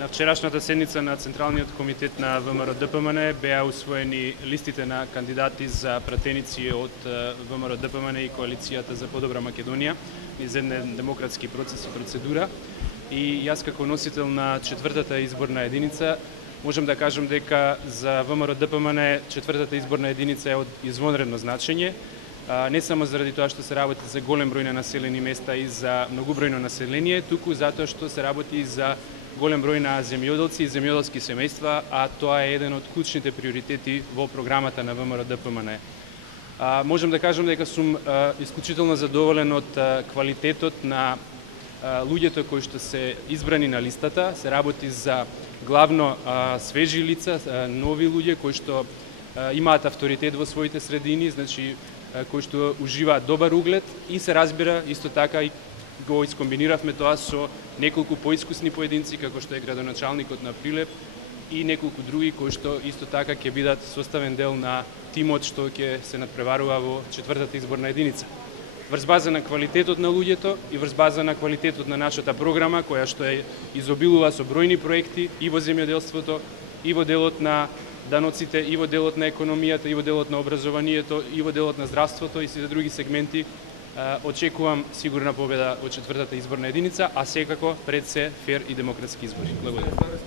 На вчерашната седница на Централниот комитет на ВМРО-ДПМН беа усвоени листите на кандидати за пратеници од ВМРО-ДПМН и Коалицијата за подобра Македонија низ еден демократски процес и процедура. И јас како носител на четвртата изборна единица можам да кажам дека за ВМРО-ДПМН четвртата изборна единица е од извонредно значење, не само заради тоа што се работи за голем број на населени места и за многубројно население, туку затоа што се работи за голем број на земјоделци и земјоделски семејства, а тоа е еден од клучните приоритети во програмата на ВМРО-ДПМН. Можам да кажам дека сум исклучително задоволен од квалитетот на луѓето кои што се избрани на листата. Се работи за главно свежи лица, нови луѓе кои што имаат авторитет во своите средини, значи кои што уживаат добар углед, и се разбира исто така и го искомбиниравме тоа со неколку поискусни поединци, како што е градоначалникот на Прилеп и неколку други кои што исто така ќе бидат составен дел на тимот што ќе се надпреварува во четвртата изборна единица. Врз база на квалитетот на луѓето и врз база на квалитетот на нашата програма, која што е изобилува со бројни проекти и во земјоделството, и во делот на даноците, и во делот на економијата, и во делот на образованието, и во делот на здравството и сите други сегменти, очекувам сигурна победа во четвртата изборна единица, а секако пред се фер и демократски избори. Благодарам.